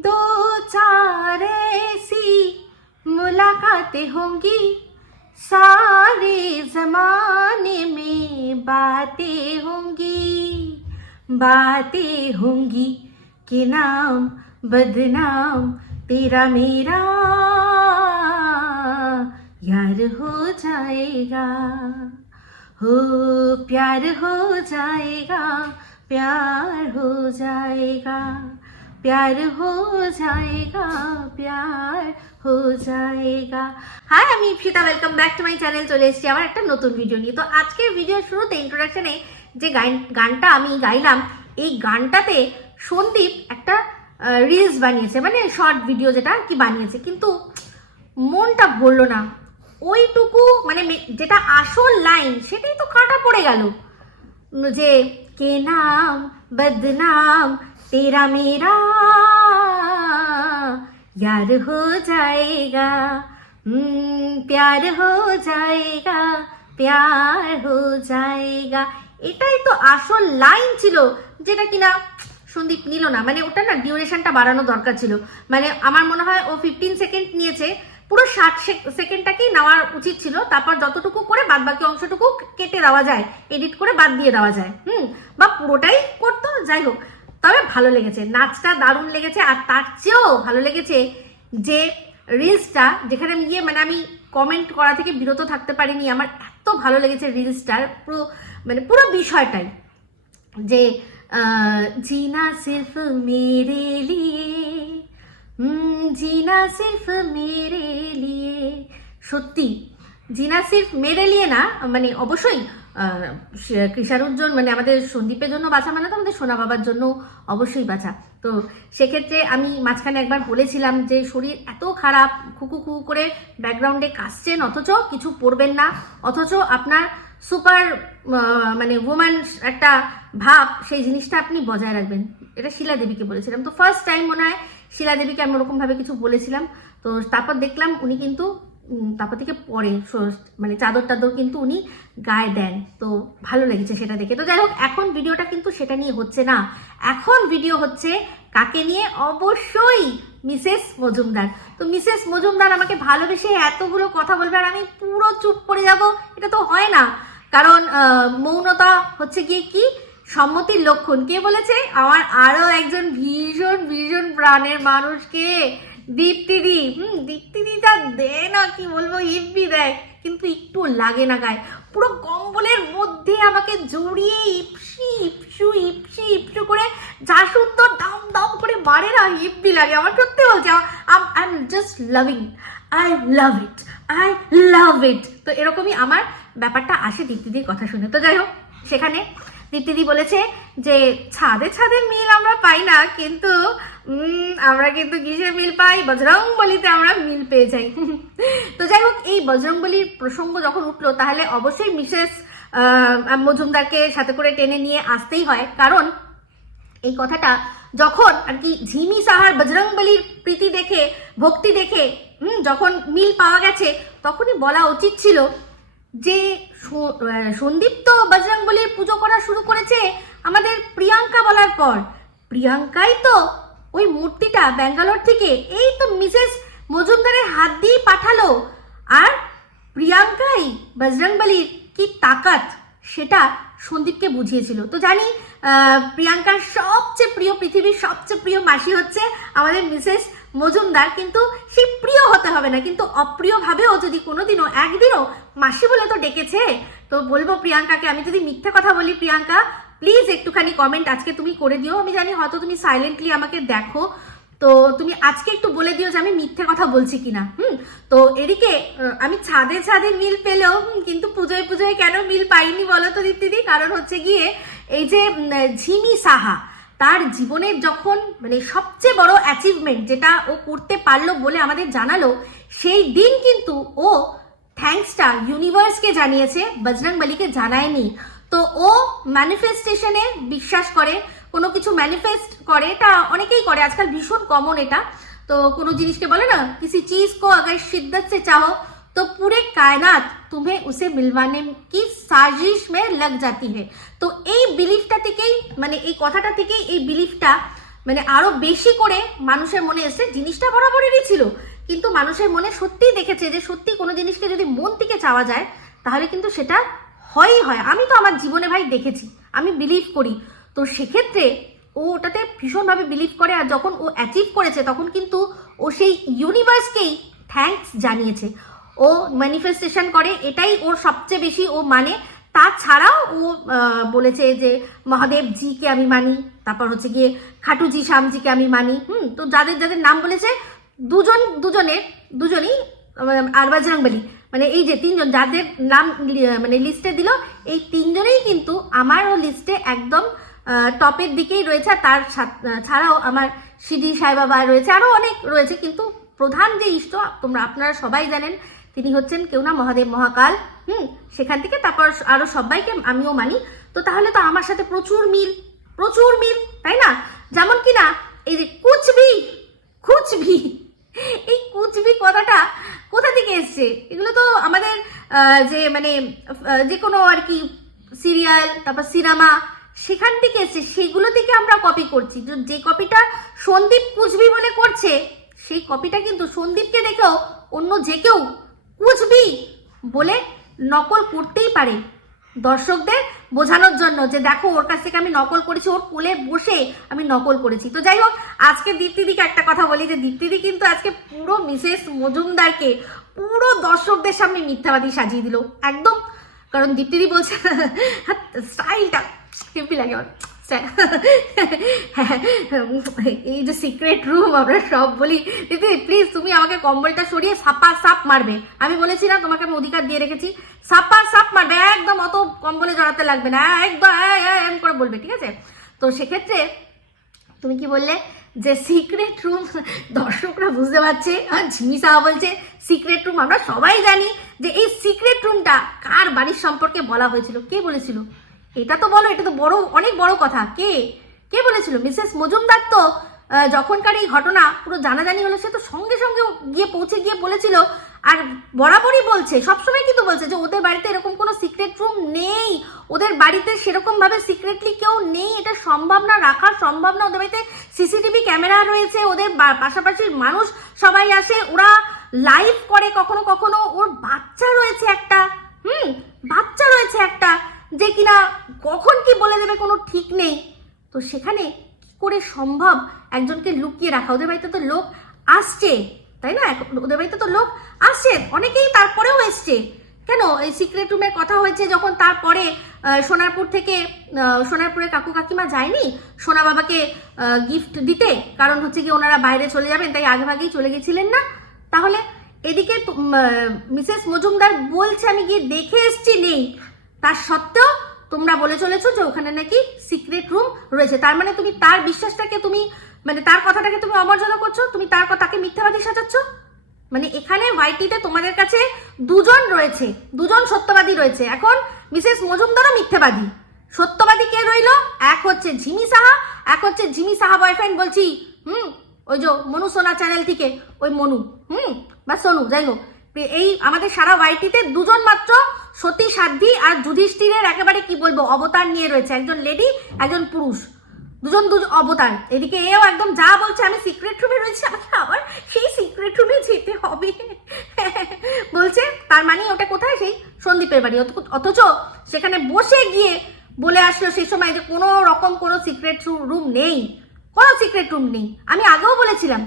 दो चार ऐसी मुलाकातें होंगी, सारे जमाने में बातें होंगी कि नाम बदनाम तेरा मेरा यार हो जाएगा, हो प्यार हो जाएगा, प्यार हो जाएगा, प्यार हो जाएगा, प्यार हो जाएगा। হাই, আমি Ipsita, welcome back to my channel. চলে এসেছি আবার একটা নতুন ভিডিও নিয়ে। তো আজকের ভিডিওর শুরুতে ইন্ট্রোডাকশনে যে গানটা আমি গাইলাম, এই গানটাতে সন্দীপ একটা রিলস বানিয়েছে, মানে শর্ট ভিডিও যেটা কি বানিয়েছে, কিন্তু মনটা ভরলো না। ওইটুকু মানে যেটা আসল লাইন সেটাই তো কাটা পড়ে গেল, যে কে নাম বদনাম तेरा मेरा यार हो जाएगा, प्यार हो जाएगा, प्यार हो जाएगा। এটাই তো আসল লাইন ছিল, যেটা কিনা সন্দীপ নিল না। মানে ওটা না ডিউরেশনটা বাড়ানো দরকার ছিল। মানে আমার মনে হয় ও 15 সেকেন্ড নিয়েছে, পুরো 60 সেকেন্ডটাকেই নেওয়া উচিত ছিল। তারপর যতটুকু করে বাদ বাকি অংশটুকু কেটে দেওয়া যায়, এডিট করে বাদ দিয়ে দেওয়া যায়, বা পুরোটাই করতো। যাই হোক, তবে ভালো লেগেছে, নাচটা দারুণ লেগেছে। আর তার চেয়েও ভালো লেগেছে যে রিলসটা, যেখানে আমি গিয়ে মানে আমি কমেন্ট করা থেকে বিরত থাকতে পারিনি। আমার এত ভালো লেগেছে রিলসটার পুরো বিষয়টাই, যে জিনা সির্ফ মেরে লিয়ে, জিনা সির্ফ মেরে লিয়ে। সত্যি জিনা সির্ফ মেরে লিয়ে না, মানে অবশ্যই কৃষাণুর জন্য, মানে আমাদের সন্দীপের জন্য বাঁচা, মানে তো আমাদের সোনা বাবার জন্য অবশ্যই বাঁচা। তো সেক্ষেত্রে আমি মাঝখানে একবার বলেছিলাম যে শরীর এত খারাপ, খুকু খুকু করে ব্যাকগ্রাউন্ডে কাশছেন, অথচ কিছু পড়বেন না, অথচ আপনার সুপার মানে ওম্যান একটা ভাব, সেই জিনিসটা আপনি বজায় রাখবেন। এটা শিলা দেবীকে বলেছিলাম। তো ফার্স্ট টাইম মনে হয় শিলা দেবীকে আমি ওরকমভাবে কিছু বলেছিলাম। তো তারপর দেখলাম উনি কিন্তু তারপর থেকে পরে মানে চাদর টাদর কিন্তু উনি গায়ে দেন। তো ভালো লেগেছে সেটা দেখে। তো যাই হোক, এখন ভিডিওটা কিন্তু সেটা নিয়ে হচ্ছে না, এখন ভিডিও হচ্ছে কাকে নিয়ে? অবশ্যই মিসেস মজুমদার। তো মিসেস মজুমদার আমাকে ভালোবেসে এতগুলো কথা বলবে আর আমি পুরো চুপ করে যাব, এটা তো হয় না। কারণ মৌনতা হচ্ছে গিয়ে কি সম্মতির লক্ষণ। কে বলেছে? আমার আরো একজন ভীষণ ভীষণ প্রাণের মানুষকে, দীপ্তিদি। দীপ্তিদিটা দে না, কি বলবো, হিব্বি দেয়, কিন্তু একটু লাগে না গায়ে। পুরো কম্বলের মধ্যে আমাকে জড়িয়ে ইপসি ইপসু ইপসি ইপসু করে যা সুন্দর দাম দাম করে মারে না, হিব্বি লাগে আমার। সত্যি বলছি, I am just loving, I love it, I love it. তো এরকমই আমার ব্যাপারটা আসে দীপ্তিদির কথা শুনে। তো যাই হোক, সেখানে দীপ্তিদি বলেছে যে ছাদে ছাদে মিল আমরা পাই না, কিন্তু আমরা কিন্তু কিসে মিল পাই? বজরংবলীতে আমরা মিল পেয়ে যাই। তো যাই হোক, এই বজরংবলীর প্রসঙ্গ যখন উঠলো, তাহলে অবশ্যই মিসেস মজুমদারকে সাথে করে টেনে নিয়ে আসতেই হয়। কারণ এই কথাটা যখন আর কি ঝিমি সাহার বজরংবলীর প্রীতি দেখে, ভক্তি দেখে যখন মিল পাওয়া গেছে, তখনই বলা উচিত ছিল যে সন্দীপ তো বজরংবলীর পুজো করা শুরু করেছে আমাদের প্রিয়াঙ্কা বলার পর। প্রিয়াঙ্কাই তো ওই মূর্তিটা ব্যাঙ্গালোর থেকে এই তো মিসেস মজুমদারের হাত দিয়েই পাঠালো। আর প্রিয়াঙ্কাই বজরংবলীর কি তাকাত সেটা সন্দীপকে বুঝিয়েছিল। তো জানি প্রিয়াঙ্কার সবচেয়ে প্রিয়, পৃথিবীর সবচেয়ে প্রিয় মাসি হচ্ছে আমাদের মিসেস মজুমদার, কিন্তু সেই প্রিয় হতে হবে না, কিন্তু অপ্রিয়ভাবেও যদি কোনোদিনও একদিনও মাসি বলে তো ডেকেছে। তো বলবো প্রিয়াঙ্কাকে, আমি যদি মিথ্যে কথা বলি, প্রিয়াঙ্কা প্লিজ একটুখানি কমেন্ট আজকে তুমি করে দিও। আমি জানি হয়তো তুমি সাইলেন্টলি আমাকে দেখো, তো তুমি আজকে একটু বলে দিও যে আমি মিথ্যে কথা বলছি কিনা। তো এদিকে আমি ছাদে ছাদে মিল পেলেও কিন্তু পুজোয় পুজোয় কেন মিল পাইনি বলো তো দীপ্তিদি? কারণ হচ্ছে গিয়ে এই যে ঝিমি সাহা, তার জীবনের যখন মানে সবচেয়ে বড় অ্যাচিভমেন্ট যেটা ও করতে পারলো বলে আমাদের জানালো, সেই দিন কিন্তু ও থ্যাঙ্কসটা ইউনিভার্সকে জানিয়েছে, বজরংবলীকে জানায়নি। তো ও ম্যানিফেস্টেশনে বিশ্বাস করে, কোনো কিছু ম্যানিফেস্ট করে, এটা অনেকেই করে আজকাল, ভীষণ কমন এটা। তো কোনো জিনিসকে বলে না, किसी चीज को अगर शिद्दत से चाहो तो पूरे कायनात तुम्हें उसे मिलवाने की साजिश में लग जाती है। তো এই বিলিফটা থেকেই, মানে এই কথাটা থেকেই এই বিলিফটা মানে আরো বেশি করে মানুষের মনে এসছে। জিনিসটা বরাবরেরই ছিল, কিন্তু মানুষের মনে সত্যিই দেখেছে যে সত্যি কোনো জিনিসকে যদি মন থেকে চাওয়া যায় তাহলে কিন্তু সেটা হয়ই হয়। আমি তো আমার জীবনে ভাই দেখেছি, আমি বিলিভ করি। তো সেক্ষেত্রে ও ওটাতে ভীষণভাবে বিলিভ করে, আর যখন ও অ্যাচিভ করেছে তখন কিন্তু ও সেই ইউনিভার্সকেই থ্যাঙ্কস জানিয়েছে। ও ম্যানিফেস্টেশন করে, এটাই ওর সবচেয়ে বেশি ও মানে। তাছাড়াও ও বলেছে যে মহাদেবজিকে আমি মানি, তারপর হচ্ছে গিয়ে খাটুজি শ্যামজিকে আমি মানি। তো যাদের যাদের নাম বলেছে দুজনই আর বজরংবলী, মানে এই যে তিনজন যাদের নাম মানে লিস্টে দিল, এই তিনজনেই কিন্তু আমারও লিস্টে একদম টপের দিকেই রয়েছে। আর তার ছাড়াও আমার শিরডি সাই বাবা রয়েছে, আরও অনেক রয়েছে, কিন্তু প্রধান যে ইষ্ট আপনারা সবাই জানেন তিনি হচ্ছেন কেউ না মহাদেব মহাকাল। সেখান থেকে তারপর আরো সবাইকে আমিও মানি। তো তাহলে তো আমার সাথে প্রচুর মিল, তাই না? যেমন কি না এই যে কুচবি এই কুচবি কথাটা কোথা থেকে এসছে? এগুলো তো আমাদের যে মানে যে কোনো আর কি সিরিয়াল, তারপর সিনেমা, সেখান থেকে এসছে, সেগুলো থেকে আমরা কপি করছি। যে কপিটা সন্দীপ কুচবি বলে করছে, সেই কপিটা কিন্তু সন্দীপকে দেখেও অন্য যে কেউ কুচবি বলে নকল করতেই পারে, দর্শকদের বোঝানোর জন্য যে দেখো ওর কাছ থেকে আমি নকল করেছি, ওর কোলে বসে আমি নকল করেছি। তো যাই হোক, আজকে দীপ্তিদিকে একটা কথা বলি যে দীপ্তিদি কিন্তু আজকে পুরো মিসেস মজুমদারকে পুরো দর্শকদের সামনে মিথ্যাবাদী সাজিয়ে দিল একদম। কারণ দীপ্তিদি বলছে স্টাইলটা হেভি লাগে আমার, এই যে সিক্রেট রুম আমরা সব বলি, দিদি প্লিজ তুমি আমাকে কম্বলটা সরিয়ে সাপা সাপ মারবে। আমি বলেছি না তোমাকে আমি অধিকার দিয়ে রেখেছি, সাপা সাপ মারবে একদম, অত কম্বলে জড়াতে লাগবে না, একদম এম করে বলবে, ঠিক আছে? তো সেক্ষেত্রে তুমি কি বললে যে সিক্রেট রুম, দর্শকরা বুঝতে পারছে। আর ঝিমি সাহা বলছে সিক্রেট রুম। আমরা সবাই জানি যে এই সিক্রেট রুমটা কার বাড়ির সম্পর্কে বলা হয়েছিল, কে বলেছিল? এটা তো বলো, এটা তো বড়, অনেক বড় কথা। কে বলেছিল? মিসেস মজুমদার তো যখনকার এই ঘটনা পুরো জানাজানি হলো, সে তো সঙ্গে সঙ্গে পৌঁছে গিয়ে বলেছিল। আর বরাবরই বলছে, সবসময় কিন্তু বলছে যে ওদের বাড়িতে এরকম কোনো সিক্রেট রুম নেই, ওদের বাড়িতে সেরকম ভাবে সিক্রেটলি কেউ নেই, এটা সম্ভব না, রাখা সম্ভব না। ওদের বাড়িতে সিসিটিভি ক্যামেরা রয়েছে, ওদের পাশাপাশির মানুষ সবাই আসে, ওরা লাইভ করে, কখনো কখনো ওর বাচ্চা রয়েছে একটা, যে কিনা কখন কি বলে দেবে কোনো ঠিক নেই। তো সেখানে কি করে সম্ভব একজনকে লুকিয়ে রাখা? ওদের বাড়িতে তো লোক আসছে, তাই না? ওদের বাড়িতে তো লোক আসছে অনেকেই, তারপরেও এসছে কেন? এই সিক্রেট রুমের কথা হয়েছে যখন, তারপরে সোনারপুরে কাকু কাকিমা যায়নি সোনা বাবাকে গিফট দিতে, কারণ হচ্ছে কি ওনারা বাইরে চলে যাবেন, তাই আগেভাগেই চলে গেছিলেন না। তাহলে এদিকে মিসেস মজুমদার বলছে আমি গিয়ে দেখে এসছি নেই, তার সত্ত্বেও তোমরা বলে চলেছো যে ওখানে নাকি সিক্রেট রুম রয়েছে। তার মানে তুমি তার বিশ্বাসটাকে মানে তার কথাটাকে তুমি অমর্যাদা করছো, তুমি তাকে মিথ্যাবাদী সাজাচ্ছ। মানে এখানে ওয়াইটিতে তোমাদের কাছে দুজন সত্যবাদী রয়েছে। এখন মিসেস মজুমদারও মিথ্যাবাদী। সত্যবাদী কে রইলো? এক হচ্ছে ঝিমি সাহা, এক হচ্ছে ঝিমি সাহা বয়ফ্রেন্ড বলছি, ওই যে মনু সোনা চ্যানেল থেকে ওই মনু, বা সোনু, যাই হোক, এই আমাদের সারা ওয়াইটিতে দুজন মাত্র সতী সাধ্বী আর যুধিষ্ঠিরের একেবারে কি বলবো অবতার নিয়ে রয়েছে, একজন লেডি একজন পুরুষ, দুজন অবতার। এদিকে এও একদম যা বলছে আমি সিক্রেট রুমে রয়েছে, আবার সেই সিক্রেট রুমে যেতে হবে বলছে। তার মানে ওটা কোথায়? সেই সন্দীপের বাড়ি। অথচ সেখানে বসে গিয়ে বলে আসলো সেই সময় যে কোনো রকম কোনো সিক্রেট রুম নেই, কোনো সিক্রেট রুম নেই। আমি আগেও বলেছিলাম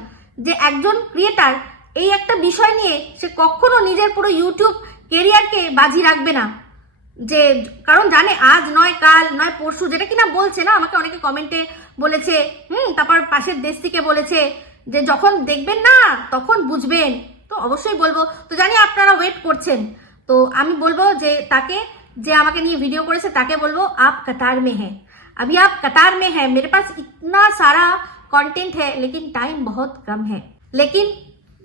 যে একজন ক্রিয়েটার এই একটা বিষয় নিয়ে সে কখনো নিজের পুরো ইউটিউব কেরিয়ারকে বাজি রাখবে না, যে কারণ জানে আজ নয় কাল নয় পরশু, যেটা কিনা বলছে না, আমাকে অনেকে কমেন্টে বলেছে, তারপর পাশের দেশ থেকে বলেছে যে যখন দেখবেন না তখন বুঝবেন। তো অবশ্যই বলবো, তো জানি আপনারা ওয়েট করছেন। তো আমি বলবো যে তাকে, যে আমাকে নিয়ে ভিডিও করেছে তাকে বলবো আপ कतार में हैं, अभी आप कतार में हैं, मेरे पास इतना सारा कंटेंट है लेकिन टाइम बहुत कम है, लेकिन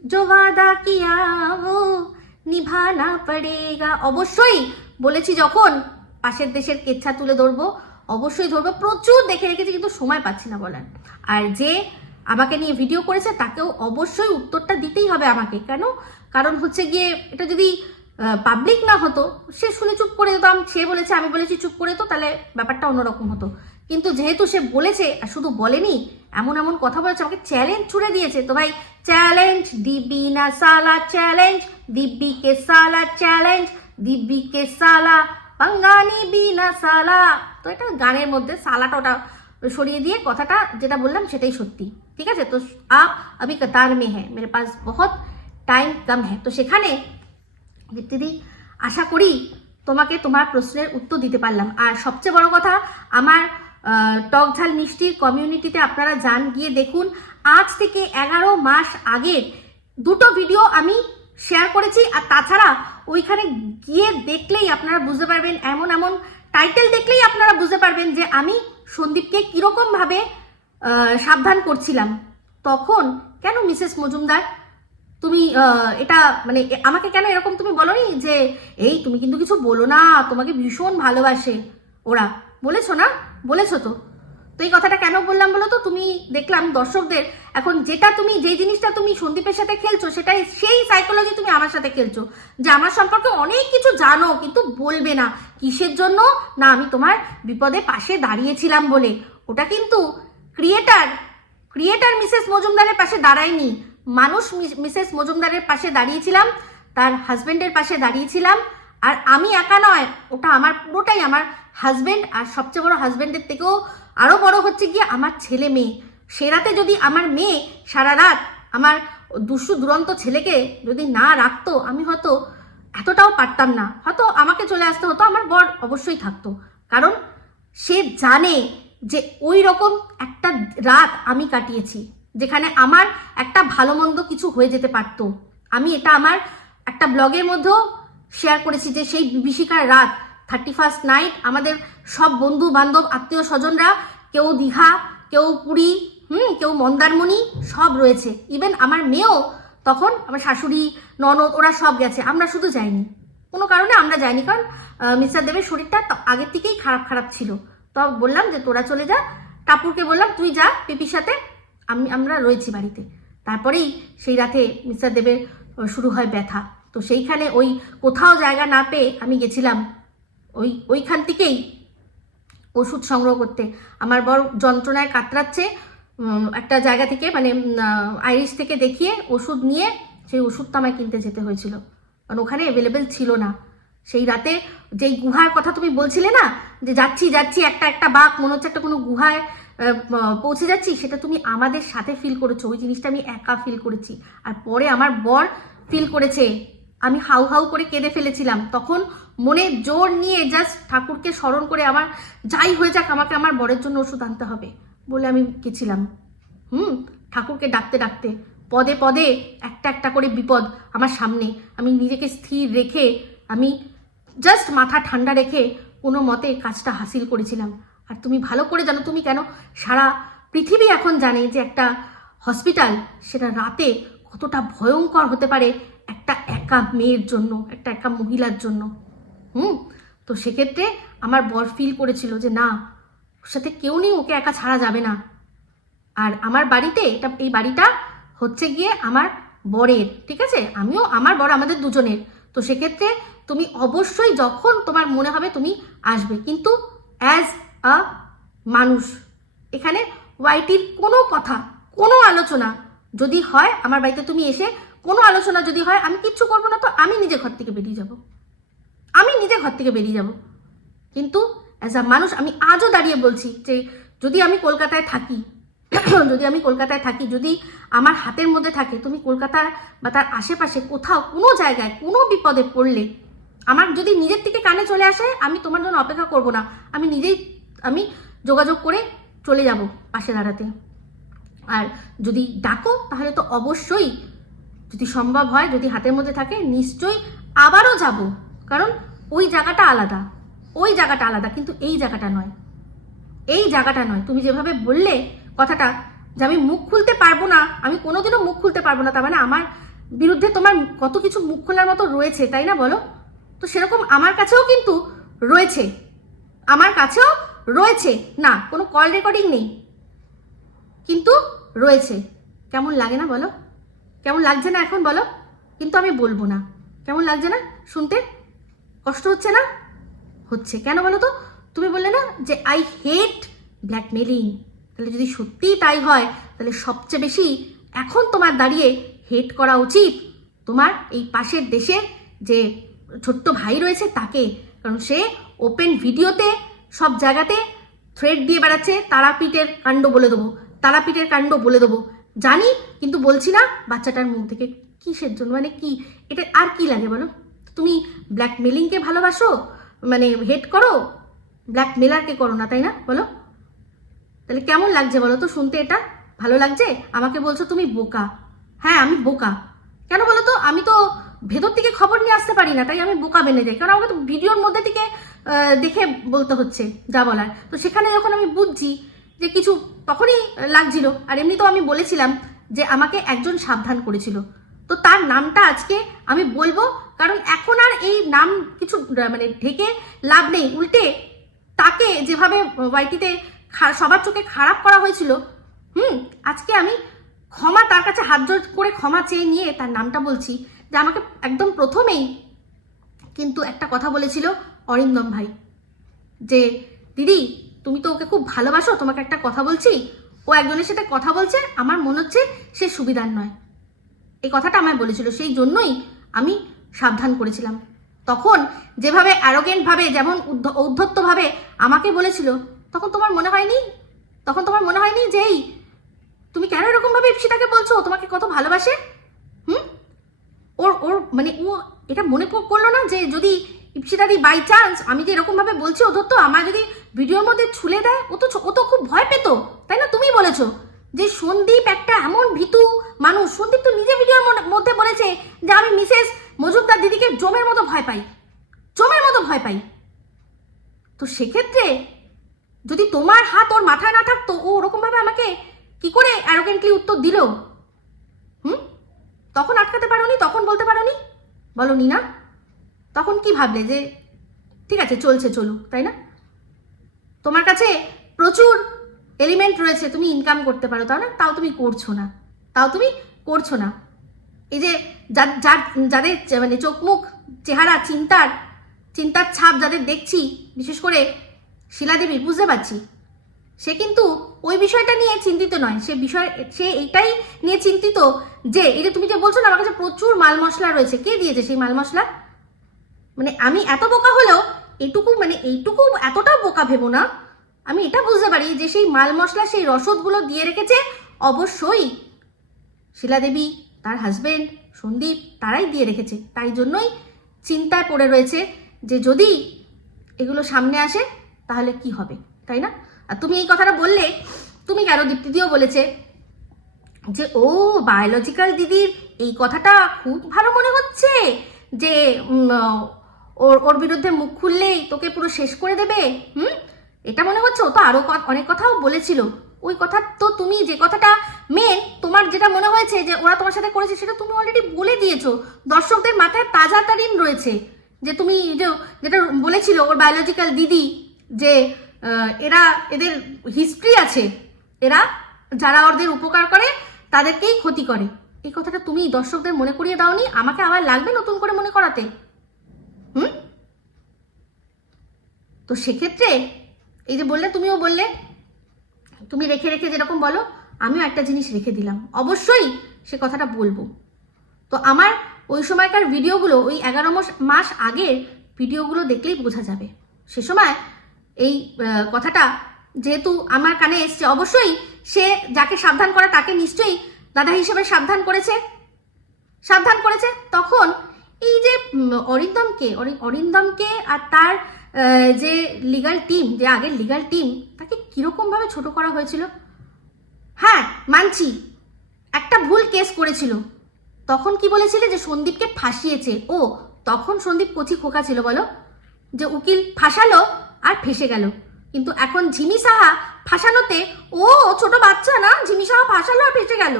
जो वादा किया वो निभाना पड़ेगा। অবশ্যই বলেছি যখন পাশের দেশের কেচ্ছা তুলে ধরবো, অবশ্যই ধরবো, প্রচুর দেখে রেখেছি, কিন্তু সময় পাচ্ছি না বলার। আর যে আমাকে নিয়ে ভিডিও করেছে তাকেও অবশ্যই উত্তরটা দিতেই হবে আমাকে। কেন? কারণ হচ্ছে গিয়ে এটা যদি পাবলিক না হতো, সে শুনে চুপ করে দিতাম, সে বলেছে আমি বলেছি চুপ করে, তো তাহলে ব্যাপারটা অন্যরকম হতো। কিন্তু যেহেতু সে বলেছে, আর শুধু বলেনি, এমন এমন কথা বলেছে, আমাকে চ্যালেঞ্জ ছুড়ে দিয়েছে। তো ভাই চ্যালেঞ্জ, দিব্যি না সালা চ্যালেঞ্জ, দিব্যি কে সালা চ্যালেঞ্জ, দিব্যি কে সালা পাঙ্গানি বিনা সালা। তো এটা গানের মধ্যে সালাটা ওটা সরিয়ে দিয়ে কথাটা যেটা বললাম সেটাই সত্যি, ঠিক আছে। তো আপ अभी कतार में है, मेरे पास बहुत টাইম কম है। তো সেখানে দিদি আশা করি তোমাকে তোমার প্রশ্নের উত্তর দিতে পারলাম। আর সবচেয়ে বড় কথা, আমার টক ঝাল মিষ্টির কমিউনিটিতে আপনারা যান, গিয়ে দেখুন। আজ থেকে 11 মাস আগের 2টো ভিডিও আমি শেয়ার করেছি। আর তাছাড়া ওইখানে গিয়ে দেখলেই আপনারা বুঝতে পারবেন, এমন এমন টাইটেল দেখলেই আপনারা বুঝতে পারবেন যে আমি সন্দীপকে কীরকমভাবে সাবধান করছিলাম। তখন কেন মিসেস মজুমদার তুমি এটা মানে আমাকে কেন এরকম তুমি বলোনি যে এই তুমি কিন্তু কিছু বলো না, তোমাকে ভীষণ ভালোবাসে ওরা, বলেছো না? বলেছো তো। তো এই কথাটা কেন বললাম বলো তো? তুমি দেখলাম দর্শকদের এখন যেটা তুমি যেই জিনিসটা তুমি সন্দীপের সাথে খেলছো, সেটাই সেই সাইকোলজি তুমি আমার সাথে খেলছো, যে আমার সম্পর্কে অনেক কিছু জানো কিন্তু বলবে না। কিসের জন্য? না আমি তোমার বিপদে পাশে দাঁড়িয়েছিলাম বলে। ওটা কিন্তু ক্রিয়েটার মিসেস মজুমদারের পাশে দাঁড়ায়নি, মানুষ মিসেস মজুমদারের পাশে দাঁড়িয়েছিলাম, তার হাজবেন্ডের পাশে দাঁড়িয়েছিলাম। আর আমি একা নয়, ওটা আমার পুরোটাই আমার হাজবেন্ড। আর সবচেয়ে বড় হাজবেন্ডের থেকেও আরও বড় হচ্ছে গিয়ে আমার ছেলে মেয়ে। সে রাতে যদি আমার মেয়ে সারা রাত আমার দুষ্টু দুরন্ত ছেলেকে যদি না রাখতো, আমি হয়তো এতটাও পারতাম না, হয়তো আমাকে চলে আসতে হতো, আমার বর অবশ্যই থাকতো। কারণ সে জানে যে ওই রকম একটা রাত আমি কাটিয়েছি, যেখানে আমার একটা ভালো মন্দ কিছু হয়ে যেতে পারতো। আমি এটা আমার একটা ব্লগের মধ্যেও শেয়ার করেছি যে সেই বিভীষিকার রাত, 31st নাইট, আমাদের সব বন্ধু বান্ধব আত্মীয় স্বজনরা, কেউ দীঘা, কেউ পুরী, কেউ মন্দারমণি, সব রয়েছে। ইভেন আমার মেয়েও তখন, আমার শাশুড়ি ননদ ওরা সব গেছে, আমরা শুধু যাইনি। কোনো কারণে আমরা যাইনি, কারণ মিস্টার দেবের শরীরটা আগের থেকেই খারাপ ছিল। তো বললাম যে তোরা চলে যা, টাপুরকে বললাম তুই যা পিপির সাথে, আমরা রয়েছি বাড়িতে। তারপরেই সেই রাতে মিস্টার দেবের শুরু হয় ব্যথা। তো সেইখানে ওই কোথাও জায়গা না পেয়ে আমি গেছিলাম ওইখান থেকেই ওষুধ সংগ্রহ করতে। আমার বড় যন্ত্রণায় কাতরাচ্ছে, একটা জায়গা থেকে মানে আইরিশ থেকে দেখিয়ে ওষুধ নিয়ে সেই ওষুধটা আমায় কিনতে যেতে হয়েছিল, কারণ ওখানে অ্যাভেলেবেল ছিল না। সেই রাতে যেই গুহার কথা তুমি বলছিলে না, যে যাচ্ছি একটা বাঘ মনে হচ্ছে একটা কোনো গুহায় পৌঁছে যাচ্ছি, সেটা তুমি আমাদের সাথে ফিল করেছো। ওই জিনিসটা আমি একা ফিল করেছি, আর পরে আমার বর ফিল করেছে। আমি হাউ হাউ করে কেঁদে ফেলেছিলাম তখন, মনে জোর নিয়ে জাস্ট ঠাকুরকে স্মরণ করে আমার যাই হয়ে যাক আমাকে আমার বরের জন্য ওষুধ আনতে হবে বলে আমি গেছিলাম। ঠাকুরকে ডাকতে পদে পদে একটা করে বিপদ আমার সামনে, আমি নিজেকে স্থির রেখে, আমি জাস্ট মাথা ঠান্ডা রেখে কোনো মতে কাজটা হাসিল করেছিলাম। আর তুমি ভালো করে জানো, তুমি কেন, সারা পৃথিবী এখন জানে যে একটা হসপিটাল সেটা রাতে কতটা ভয়ঙ্কর হতে পারে একটা একা মেয়ের জন্য, একটা একা মহিলার জন্য। তো সেক্ষেত্রে আমার বর ফিল করেছিল যে না, ওর সাথে কেউ নেই, ওকে একা ছাড়া যাবে না। আর আমার বাড়িতে এই বাড়িটা হচ্ছে গিয়ে আমার বরের, ঠিক আছে, আমিও আমার বর আমাদের দুজনের। তো সেক্ষেত্রে তুমি অবশ্যই যখন তোমার মনে হবে তুমি আসবে, কিন্তু অ্যাজ আ মানুষ। এখানে ওয়াইটির কোনো কথা, কোনো আলোচনা যদি হয় আমার বাড়িতে, তুমি এসে কোনো আলোচনা যদি হয়, আমি কিচ্ছু করবো না, তো আমি নিজে ঘর থেকে বেরিয়ে যাব। কিন্তু অ্যাজ আ মানুষ আমি আজও দাঁড়িয়ে বলছি যে যদি আমি কলকাতায় থাকি, যদি আমার হাতের মধ্যে থাকে, তুমি কলকাতায় বা তার আশেপাশে কোথাও কোনো জায়গায় কোনো বিপদে পড়লে, আমার যদি নিজের থেকে কানে চলে আসে, আমি তোমার জন্য অপেক্ষা করব না, আমি যোগাযোগ করে চলে যাব পাশে দাঁড়াতে। আর যদি ডাকো তাহলে তো অবশ্যই, যদি সম্ভব হয়, যদি হাতের মধ্যে থাকে, নিশ্চয়ই আবারও যাব, কারণ ওই জায়গাটা আলাদা, কিন্তু এই জায়গাটা নয়। তুমি যেভাবে বললে কথাটা যে আমি মুখ খুলতে পারবো না, আমি কোনোদিনও মুখ খুলতে পারবো না, তার মানে আমার বিরুদ্ধে তোমার কত কিছু মুখ খোলার মতো রয়েছে, তাই না বলো? তো সেরকম আমার কাছেও কিন্তু রয়েছে, না কোনো কল রেকর্ডিং নেই, কিন্তু রয়েছে। কেমন লাগে না বলো? কেমন লাগছে না এখন বলো? কিন্তু আমি বলবো না। কেমন লাগছে না শুনতে? কষ্ট হচ্ছে না? হচ্ছে কেন বলো তো? তুমি বললে না যে আই হেট ব্ল্যাকমেলিং। তাহলে যদি সত্যিই তাই হয়, তাহলে সবচেয়ে বেশি এখন তোমার দাঁড়িয়ে হেট করা উচিত তোমার এই পাশের দেশের যে ছোট্ট ভাই রয়েছে তাকে। কারণ সে ওপেন ভিডিওতে সব জায়গাতে থ্রেড দিয়ে বেড়াচ্ছে, তারাপীঠের কাণ্ড বলে দেবো, তারাপীঠের কাণ্ড বলে দেবো। জানি, কিন্তু বলছি না বাচ্চাটার মুখ থেকে কিসের জন্য, মানে কি এটা আর কি লাগে বলো? তুমি ব্ল্যাকমেলিংকে ভালোবাসো, মানে হেট করো, ব্ল্যাকমেলারকে করো না, তাই না? বলো তাহলে কেমন লাগছে বলো তো শুনতে? এটা ভালো লাগছে? আমাকে বলছো তুমি বোকা। হ্যাঁ আমি বোকা। কেন বলো তো? আমি তো ভেতর থেকে খবর নিয়ে আসতে পারি না, তাই আমি বোকা বেনে যাই। কারণ আমাকে তো ভিডিওর মধ্যে থেকে দেখে বলতে হচ্ছে যা বলার। তো সেখানে যখন আমি বুঝছি যে কিছু, তখনই লাগছিল। আর এমনি তো আমি বলেছিলাম যে আমাকে একজন সাবধান করেছিল, তো তার নামটা আজকে আমি বলবো। কারণ এখন আর এই নাম কিছু মানে ঢেকে লাভ নেই। উল্টে তাকে যেভাবে ওয়াইটিতে সবার চোখে খারাপ করা হয়েছিল, আজকে আমি ক্ষমা, তার কাছে হাত জোড় করে ক্ষমা চেয়ে নিয়ে তার নামটা বলছি। যে আমাকে একদম প্রথমেই কিন্তু একটা কথা বলেছিল অরিন্দম ভাই, যে দিদি তুমি তো ওকে খুব ভালোবাসো, তোমাকে একটা কথা বলছি, ও একজনের সাথে কথা বলছে, আমার মনে হচ্ছে সে সুবিধার নয়। এই কথাটা আমায় বলেছিল, সেই জন্যই আমি সাবধান করেছিলাম। তখন যেভাবে অ্যারোগেন্টভাবে, যেমন ঔদ্ধত্যভাবে আমাকে বলেছিল, তখন তোমার মনে হয়নি? তখন তোমার মনে হয়নি যে এই তুমি কেন এরকমভাবে ইপসিতাকে বলছো তোমাকে কত ভালোবাসে? ওর ওর মানে ও এটা মনে করলো না যে যদি ইপসিতাদি বাই চান্স আমি যে এরকমভাবে বলছি ঔদ্ধত্য আমার যদি ভিডিওর মধ্যে ছুলে দেয়, ও তো খুব ভয় পেত, তাই না? তুমি বলেছো যে সন্দীপ একটা এমন ভীতু মানুষ। সন্দীপ তো নিজে ভিডিওর মধ্যে বলেছে যে আমি মিসেস মজুমদার দিদিকে জমের মতো ভয় পাই, জমের মতো ভয় পাই। তো সেক্ষেত্রে যদি তোমার হাত ওর মাথায় না থাকতো, ও ওরকমভাবে আমাকে কি করে অ্যারোগেন্টলি উত্তর দিল? তখন আটকাতে পারোনি? তখন বলতে পারোনি? বলোনি না? তখন কি ভাবলে যে ঠিক আছে চলছে চলুক, তাই না? তোমার কাছে প্রচুর এলিমেন্ট রয়েছে, তুমি ইনকাম করতে পারো, তাও না? তাও তুমি করছো না, তাও তুমি করছো না। এই যে যাদের মানে চোখ মুখ চেহারা চিন্তার ছাপ যাদের দেখছি, বিশেষ করে শিলাদেবী, বুঝতে পারছি সে কিন্তু ওই বিষয়টা নিয়ে চিন্তিত নয়। সে এইটাই নিয়ে চিন্তিত যে এই যে তুমি যে বলছো না আমার কাছে প্রচুর মাল মশলা রয়েছে, কে দিয়েছে সেই মাল মশলা? মানে আমি এত বোকা হলেও এইটুকু এতটাও বোকা ভেবো না। আমি এটা বুঝতে পারি যে সেই মাল মশলা, সেই রসদগুলো দিয়ে রেখেছে অবশ্যই শিলাদেবী, তার হাজবেন্ড সন্দীপ, তারাই দিয়ে রেখেছে। তাই জন্যই চিন্তায় পড়ে রয়েছে যে যদি এগুলো সামনে আসে তাহলে কি হবে, তাই না? আর তুমি এই কথাটা বললে, তুমি কেন দীপ্তিদিও বলেছে যে ও বায়োলজিক্যাল দিদির এই কথাটা খুব ভালো মনে হচ্ছে যে ওর বিরুদ্ধে মুখ খুললেই তোকে পুরো শেষ করে দেবে। এটা মনে হচ্ছে। ও তো আরো অনেক কথাও বলেছিল। ওই কথা তো তুমি যে কথাটা মেন তোমার যেটা মনে হয়েছে যে ওরা তোমার সাথে করেছে, সেটা তুমি অলরেডি বলে দিয়েছো। দর্শকদের মাথায় তাজা তারিন রয়েছে যে তুমি যেটা বলেছিল ওর বায়োলজিক্যাল দিদি, যে এদের হিস্ট্রি আছে, এরা যারা ওদের উপকার করে তাদেরকেই ক্ষতি করে। এই কথাটা তুমি দর্শকদের মনে করিয়ে দাওনি, আমাকে আবার লাগবে নতুন করে মনে করাতে? তো সেক্ষেত্রে এই যে বললে, তুমিও বললে তুমি রেখে রেখে যেরকম বলো, আমিও একটা জিনিস রেখে দিলাম, অবশ্যই সে কথাটা বলবো। তো আমার ওই সময়কার ভিডিওগুলো, ওই 11 মাস আগের ভিডিওগুলো দেখলেই বোঝা যাবে। সে সময় এই কথাটা যেহেতু আমার কানে এসছে, অবশ্যই সে যাকে সাবধান করে তাকে নিশ্চয়ই দাদা হিসেবে সাবধান করেছে। তখন এই যে অরিন্দমকে আর তার যে লিগাল টিম, যে আগের লিগাল টিম, তাকে কিরকমভাবে ছোট করা হয়েছিল। হ্যাঁ মানছি একটা ভুল কেস করেছিল। তখন কি বলেছিলে যে সন্দীপকে ফাঁসিয়েছে। ও তখন সন্দীপ কচি খোকা ছিল বলো, যে উকিল ফাঁসালো আর ফেসে গেল। কিন্তু এখন ঝিমি সাহা ফাঁসানোতে, ও ছোট বাচ্চা না, ঝিমি সাহা ফাঁসালো আর ফেসে গেল,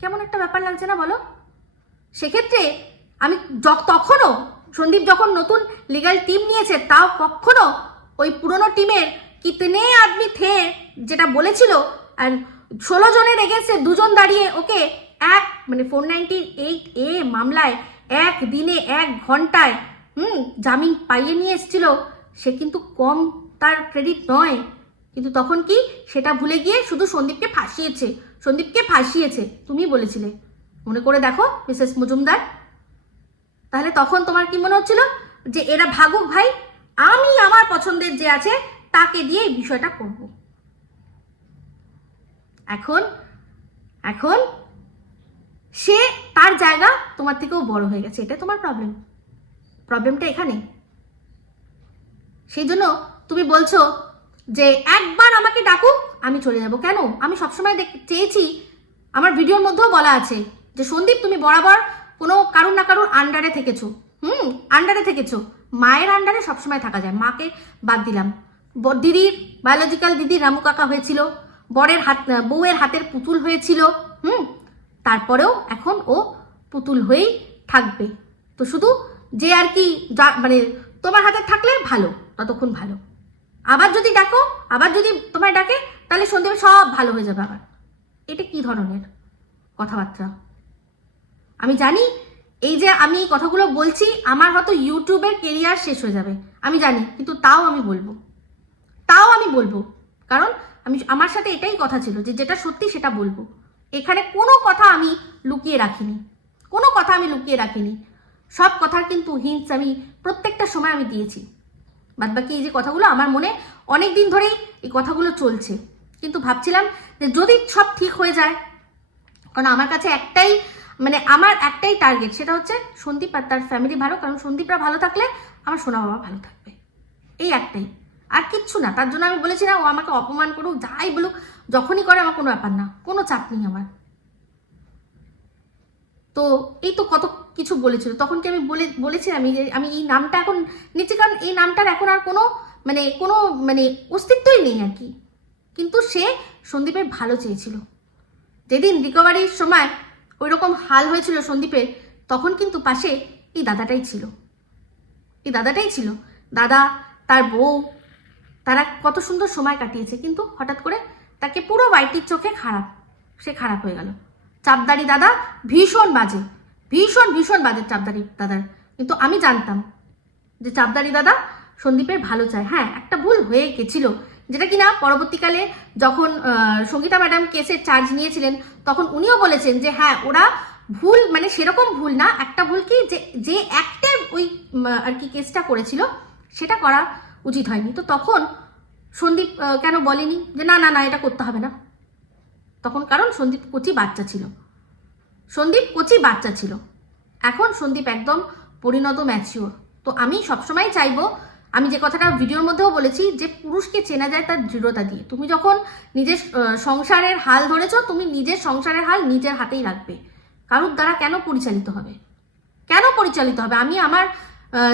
কেমন একটা ব্যাপার লাগছে না বলো? সেক্ষেত্রে আমি তখনও সন্দীপ যখন নতুন লিগাল টিম নিয়েছে, তাও কখনো ওই পুরনো টিমের কিতনে আদমি থে যেটা বলেছিল, আর 16 জনের এগেন্সে 2 জন দাঁড়িয়ে ওকে 498A মামলায় একদিনে 1 ঘন্টায় জামিন পাইয়ে নিয়ে এসেছিল, সে কিন্তু কম তার ক্রেডিট নয়। কিন্তু তখন কি সেটা ভুলে গিয়ে শুধু সন্দীপকে ফাঁসিয়েছে তুমি বলেছিলে, মনে করে দেখো মিসেস মজুমদার। তাহলে তখন তোমার কি মনে হচ্ছিল যে এরা ভাগুক ভাই, আমি আমার পছন্দের যে আছে তাকে দিয়ে এই বিষয়টা করব। এখন এখন সে তার জায়গা তোমার থেকেও বড় হয়ে গেছে, এটা তোমার প্রবলেমটা এখানে। সেই জন্য তুমি বলছো যে একবার আমাকে ডাকুক আমি চলে যাব। কেন? আমি সবসময় চেয়েছি, আমার ভিডিওর মধ্যেও বলা আছে যে সন্দীপ তুমি বরাবর কোনো কারুর না কারুর আন্ডারে থেকেছো, আন্ডারে থেকেছো। মায়ের আন্ডারে সবসময় থাকা যায়, মাকে বাদ দিলাম। দিদির বায়োলজিক্যাল দিদি রামু কাকা হয়েছিল, বউয়ের হাতের পুতুল হয়েছিল, তারপরেও এখন ও পুতুল হয়েই থাকবে। তো শুধু যে আর কি মানে তোমার হাতে থাকলে ভালো, ততক্ষণ ভালো। আবার যদি ডাকো, আবার যদি তোমায় ডাকে, তাহলে সন্দীপে সব ভালো হয়ে যাবে আবার। এটা কি ধরনের কথাবার্তা? আমি জানি এই যে আমি কথাগুলো বলছি, আমার হয়তো ইউটিউবের কেরিয়ার শেষ হয়ে যাবে, আমি জানি, কিন্তু তাও আমি বলবো, কারণ আমার সাথে এটাই কথা ছিল যে যেটা সত্যি সেটা বলবো। এখানে কোনো কথা আমি লুকিয়ে রাখিনি, সব কথার কিন্তু হিন্টস আমি প্রত্যেকটা সময় আমি দিয়েছি। বাদবাকি এই যে কথাগুলো আমার মনে অনেক দিন ধরেই এই কথাগুলো চলছে, কিন্তু ভাবছিলাম যে যদি সব ঠিক হয়ে যায়, কারণ আমার কাছে আমার একটাই টার্গেট, সেটা হচ্ছে সন্দীপ আর তার ফ্যামিলি ভালো, কারণ সন্দীপরা ভালো থাকলে আমার সোনা বাবা ভালো থাকবে, এই একটাই, আর কিচ্ছু না। তার জন্য আমি বলেছি না ও আমাকে অপমান করুক, যাই বলুক, যখনই করে আমার কোনো ব্যাপার না, কোনো চাপ নেই আমার। তো এই তো কত কিছু বলেছিল, তখন কি আমি বলেছিলাম যে আমি এই নামটা এখন নিচ্ছি, কারণ এই নামটার এখন আর কোনো অস্তিত্বই নেই আর কি। কিন্তু সে সন্দীপের ভালো চেয়েছিল। যেদিন রিকভারির সময় ওই রকম হাল হয়েছিল সন্দীপের, তখন কিন্তু পাশে এই দাদাটাই ছিল। দাদা, তার বউ, তারা কত সুন্দর সময় কাটিয়েছে, কিন্তু হঠাৎ করে তাকে পুরো ওয়াইটির চোখে সে খারাপ হয়ে গেল। চাপদারি দাদা ভীষণ বাজে চাপদারি দাদার। কিন্তু আমি জানতাম যে চাপদারি দাদা সন্দীপের ভালো চায়। হ্যাঁ, একটা ভুল হয়ে গেছিল, যেটা কিনা পরবর্তীকালে যখন সঙ্গীতা ম্যাডাম কেসের চার্জ নিয়েছিলেন, তখন উনিও বলেছেন যে হ্যাঁ, ওরা ভুল সেরকম ভুল না, একটা ভুল কি যে অ্যাক্টের ওই আর কি কেসটা করেছিল সেটা করা উচিত হয়নি। তো তখন সন্দীপ কেন বলেনি যে না না না এটা করতে হবে না? তখন কারণ সন্দীপ কচি বাচ্চা ছিল। এখন সন্দীপ একদম পরিণত, ম্যাচিওর। তো আমি সবসময় চাইবো, আমি যে কথাটা ভিডিওর মধ্যেও বলেছি, যে পুরুষকে চেনা যায় তার দৃঢ়তা দিয়ে। তুমি যখন নিজের সংসারের হাল ধরেছো, তুমি নিজের সংসারের হাল নিজের হাতেই রাখবে, কারোর দ্বারা কেন পরিচালিত হবে? আমি আমার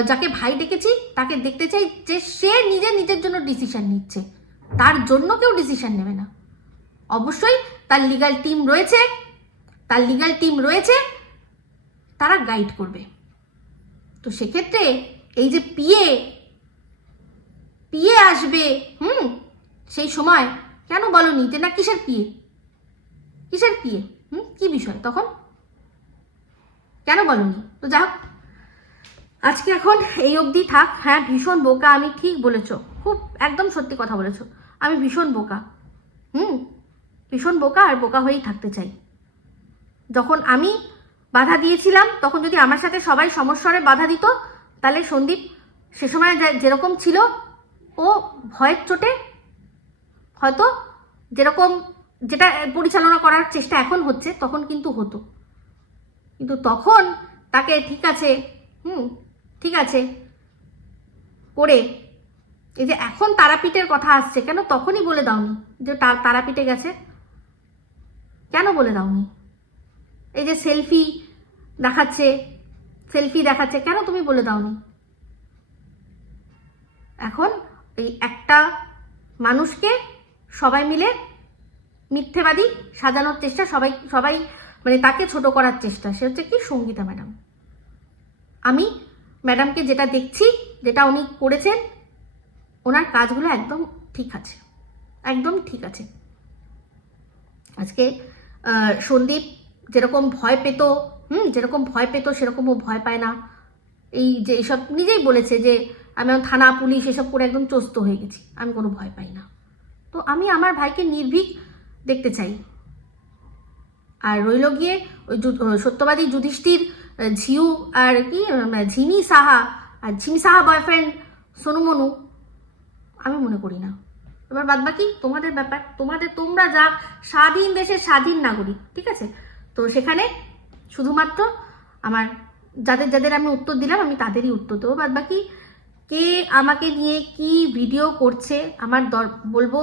যাকে ভাই ডেকেছি তাকে দেখতে চাই যে সে নিজের জন্য ডিসিশন নিচ্ছে, তার জন্য কেউ ডিসিশন নেবে না। অবশ্যই তার লিগ্যাল টিম রয়েছে, তারা গাইড করবে। তো সেক্ষেত্রে এই যে পিএ আসবে, সেই সময় কেন বলনি যে না কিসের পিএ, কি বিষয় তখন কেন বলনি? তো যাক, আজকে এখন এই অবধি থাক। হ্যাঁ, ভীষণ বোকা আমি, ঠিক বলেছো, খুব একদম সত্যি কথা বলেছো। আমি ভীষণ বোকা, আর বোকা হয়েই থাকতে চাই। যখন আমি বাধা দিয়েছিলাম, তখন যদি আমার সাথে সবাই সমস্বরে বাধা দিত, তাহলে সন্দীপ সে সময় যেরকম ছিল, ও ভয়ের চোটে হয়তো যেটা পরিচালনা করার চেষ্টা এখন হচ্ছে, তখন কিন্তু হতো। কিন্তু তখন তাকে ঠিক আছে করে, এই যে এখন তারাপীঠের কথা আসছে, কেন তখনই বলে দাওনি যে তারাপীঠে গেছে? কেন বলে দাওনি? এই যে সেলফি দেখাচ্ছে, কেন তুমি বলে দাওনি? এখন এই একটা মানুষকে সবাই মিলে মিথ্যেবাদী সাজানোর চেষ্টা, সবাই তাকে ছোট করার চেষ্টা। সে হচ্ছে কি সঙ্গীতা ম্যাডাম। আমি ম্যাডামকে যেটা দেখছি, যেটা উনি করেছেন, ওনার কাজগুলো একদম ঠিক আছে। আজকে সন্দীপ যেরকম ভয় পেত সেরকম ও ভয় পায় না। এই যে এসব নিজেই বলেছে যে আমি থানা পুলিশ এসব করে একদম চোস্ত হয়ে গেছি, আমি কোনো ভয় পাই না। তো আমি আমার ভাইকে নির্ভীক দেখতে চাই। আর রইল গিয়ে ওই সত্যবাদী যুধিষ্ঠির, ঝিউ আর কি ঝিমি সাহা, আর ঝিমি সাহা বয়ফ্রেন্ড সোনু মনু, আমি মনে করি না। এবার বাদ বাকি তোমাদের ব্যাপার, তোমরা যা স্বাধীন দেশের স্বাধীন নাগরিক, ঠিক আছে? তো সেখানে শুধুমাত্র আমার যাদের আমি উত্তর দিলাম আমি তাদেরই উত্তর দেবো। বাদ বাকি কে আমাকে নিয়ে কি ভিডিও করছে আমার বলবো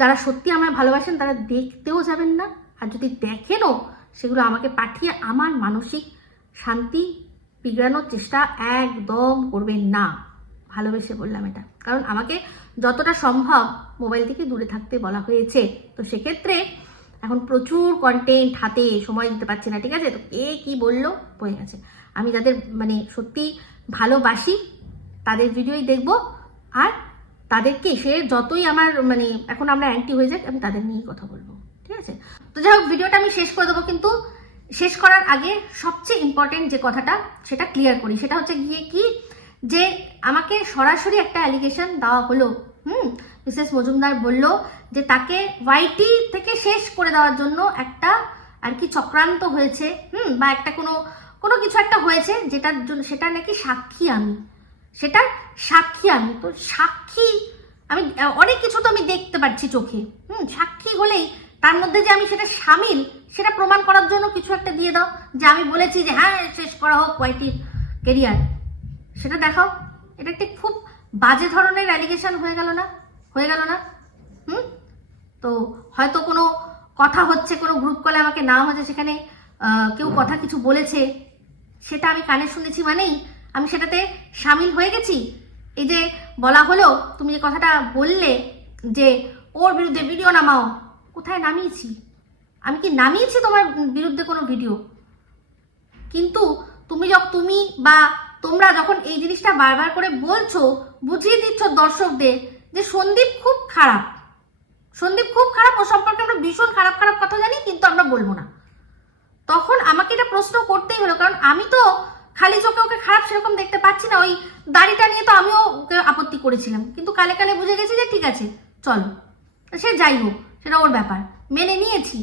যারা সত্যি আমায় ভালোবাসেন তারা দেখতেও যাবেন না, আর যদি দেখেনও সেগুলো আমাকে পাঠিয়ে আমার মানসিক শান্তি বিগড়ানোর চেষ্টা একদম করবেন না। ভালোবেসে বললাম এটা, কারণ আমাকে যতটা সম্ভব মোবাইল থেকে দূরে থাকতে বলা হয়েছে। তো সেক্ষেত্রে এখন প্রচুর কন্টেন্ট হাতে, সময় দিতে পারছি না, ঠিক আছে? তো কে কি বললো হয়ে গেছে। আমি যাদের মানে সত্যি ভালোবাসি তাদের ভিডিওই দেখবো, আর তাদেরকে সে যতই আমার মানে এখন আমরা অ্যান্টি হয়ে যাক আমি তাদের নিয়েই কথা বলবো, ঠিক আছে? তো যাই হোক, ভিডিওটা আমি শেষ করে দেবো, কিন্তু শেষ করার আগে সবচেয়ে ইম্পর্টেন্ট যে কথাটা সেটা ক্লিয়ার করি। সেটা হচ্ছে গিয়ে কি, যে আমাকে সরাসরি একটা অ্যালিগেশন দেওয়া হলো। মিসেস মজুমদার বলল যে তাকে ওয়াইটি থেকে শেষ করে দেওয়ার জন্য একটা আর কি চক্রান্ত হয়েছে, বা একটা কোনো কিছু একটা হয়েছে, যেটার জন্য সেটা নাকি সাক্ষী আমি, তো সাক্ষী আমি অনেক কিছু তো আমি দেখতে পাচ্ছি চোখে, সাক্ষী হলেই তার মধ্যে যে আমি সেটা সামিল সেটা প্রমাণ করার জন্য কিছু একটা দিয়ে দাও, যে আমি বলেছি যে হ্যাঁ শেষ করা হোক ওয়াইটির কেরিয়ার, সেটা দেখাও। এটা একটা খুব বাজে ধরনের অ্যালিগেশন হয়ে গেল না? তো হয়তো কোনো কথা হচ্ছে, কোনো গ্রুপ কলে আমাকে নাম হচ্ছে, সেখানে কেউ কথা কিছু বলেছে, সেটা আমি কানে শুনেছি মানেই আমি সেটাতে সামিল হয়ে গেছি। এই যে বলা হলো, তুমি যে কথাটা বললে যে ওর বিরুদ্ধে ভিডিও নামাও, কোথায় নামিয়েছি? আমি কি নামিয়েছি তোমার বিরুদ্ধে কোনো ভিডিও? কিন্তু তুমি বা তোমরা যখন এই জিনিসটা বারবার করে বলছো, বুঝিয়ে দিচ্ছ দর্শকদের যে সন্দীপ খুব খারাপ, ও সম্পর্কে আমরা ভীষণ খারাপ কথা জানি, কিন্তু আমরা বলবো না, তখন আমাকে এটা প্রশ্ন করতেই হলো। কারণ আমি তো খালি চোখে ওকে খারাপ সেরকম দেখতে পাচ্ছি না। ওই দাড়িটা নিয়ে তো আমিও ওকে আপত্তি করেছিলাম, কিন্তু কালে কালে বুঝে গেছি যে ঠিক আছে চলো, সে যাই হোক, সেটা ওর ব্যাপার, মেনে নিয়েছি।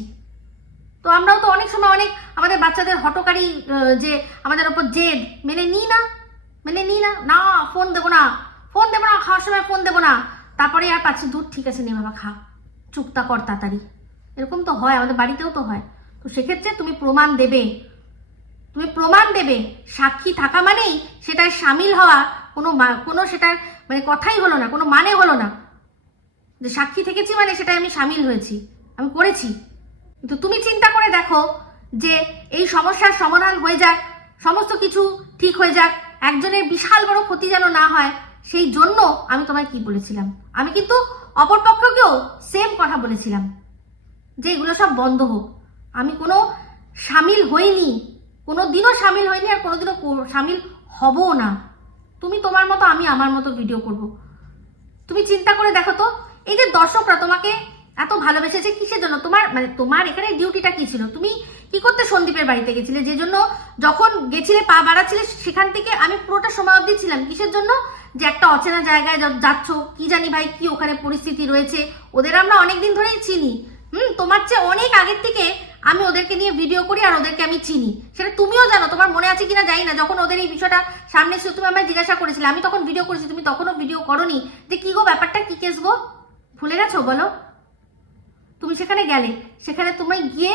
তো আমরাও তো অনেক সময় অনেক আমাদের বাচ্চাদের হটকারী যে আমাদের ওপর জেদ, মেনে নিই না, ফোন দেবো না, খাওয়ার সময় ফোন দেবো না, তারপরে আর পাচ্ছি দূর, ঠিক আছে নে বাবা খা, চুপটা কর তাড়াতাড়ি। এরকম তো হয়, আমাদের বাড়িতেও তো হয়। তো সেক্ষেত্রে তুমি প্রমাণ দেবে, সাক্ষী থাকা মানেই সেটায় সামিল হওয়া কোনো সেটার মানে কথাই হলো না, কোনো মানে হলো না যে সাক্ষী থেকেছি মানে সেটাই আমি সামিল হয়েছি, আমি করেছি। কিন্তু তুমি চিন্তা করে দেখো যে এই সমস্যার সমাধান হয়ে যাক, সমস্ত কিছু ঠিক হয়ে যাক, একজনের বিশাল বড় ক্ষতি যেন না হয়, সেই জন্য আমি তোমায় কি বলেছিলাম? আমি কিন্তু অপরপক্ষকেও সেম কথা বলেছিলাম যে এগুলো সব বন্ধ হোক। আমি কোনো সামিল হইনি, কোনোদিনও সামিল হয়নি, আর কোনোদিনও সামিল হবও না। তুমি তোমার মতো, আমি আমার মতো ভিডিও করব। তুমি চিন্তা করে দেখো তো, এই যে দর্শকরা তোমাকে এত ভালোবেসেছে কিসের জন্য? তোমার এখানে ডিউটিটা কি ছিল? তুমি কি করতে সন্দীপের বাড়িতে গেছিলে? যে জন্য যখন গেছিলে পা বাড়াচ্ছিলে সেখান থেকে আমি পুরোটা সময় অবধি ছিলাম কিসের জন্য? যে একটা অচেনা জায়গায় যাচ্ছ, কি জানি ভাই কি ওখানে পরিস্থিতি রয়েছে, ওদের আমরা অনেকদিন ধরেই চিনি। তোমার চেয়ে অনেক আগের থেকে আমি ওদেরকে নিয়ে ভিডিও করি, আর ওদেরকে আমি চিনি, সেটা তুমিও জানো। তোমার মনে আছে কিনা জানি না, যখন ওদের এই বিষয়টা সামনে এসে তুমি আমায় জিজ্ঞাসা করেছিলে, আমি তখন ভিডিও করেছি, তুমি তখনও ভিডিও করোনি যে কি গো ব্যাপারটা কি কেস গো, ভুলে গেছো বলো? তুমি সেখানে গেলে, সেখানে তুমি গিয়ে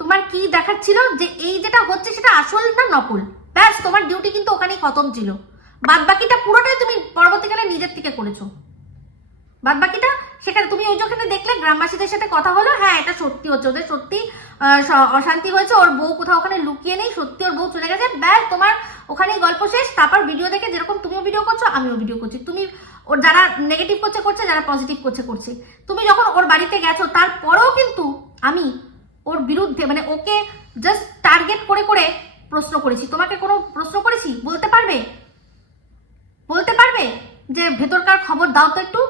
তোমার কি দেখাচ্ছিল যে এই যেটা হচ্ছে সেটা আসল না নকল, ব্যাস তোমার ডিউটি কিন্তু ওখানেই খতম ছিল। বাদ বাকিটা পুরোটাই তুমি পরবর্তীকালে নিজের থেকে করেছো। বাদ বাকিটা সেখানে তুমি ওই যেখানে দেখলে গ্রামবাসীদের সাথে কথা হলো, হ্যাঁ এটা সত্যি হচ্ছে, ওদের সত্যি অশান্তি হয়েছে, ওর বউ কোথাও ওখানে লুকিয়ে নেই, সত্যি ওর বউ চলে গেছে, ব্যাস তোমার ওখানেই গল্প শেষ। তারপর ভিডিও দেখে যেরকম তুমিও ভিডিও করছো আমিও ভিডিও করছি, তুমি ওর যারা নেগেটিভ করছে, যারা পজিটিভ করছে। তুমি যখন ওর বাড়িতে গেছো তারপরেও কিন্তু আমি ওর বিরুদ্ধে মানে ওকে জাস্ট টার্গেট করে প্রশ্ন করেছি। তোমাকে কোনো প্রশ্ন করেছি? বলতে পারবে যে ভেতরকার খবর দাও তো একটু,